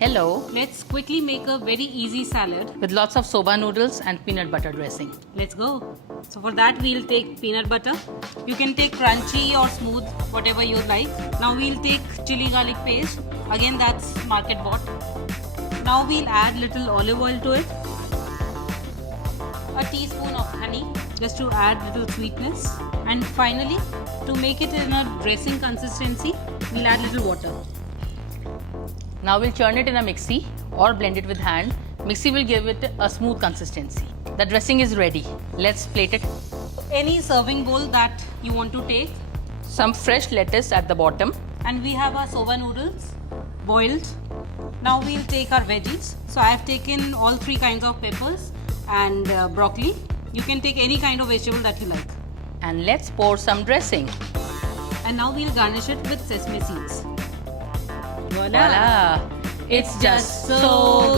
Hello, Let's quickly make a very easy salad. with lots of soba noodles and peanut butter dressing. Let's go. So for that we'll take peanut butter. You can take crunchy or smooth, whatever you like. Now we'll take chili garlic paste. Again that's market bought. Now we'll add little olive oil to it. A teaspoon of honey just to add little sweetness. And finally, to make it in a dressing consistency, we'll add little water. Now we'll churn it in a mixie or blend it with hand. Mixie will give it a smooth consistency. The dressing is ready. Let's plate it. Any serving bowl that you want to take. Some fresh lettuce at the bottom. And we have our soba noodles boiled. Now we'll take our veggies. So I have taken all three kinds of peppers and broccoli. You can take any kind of vegetable that you like. And let's pour some dressing. And now we'll garnish it with sesame seeds. Voila! It's just so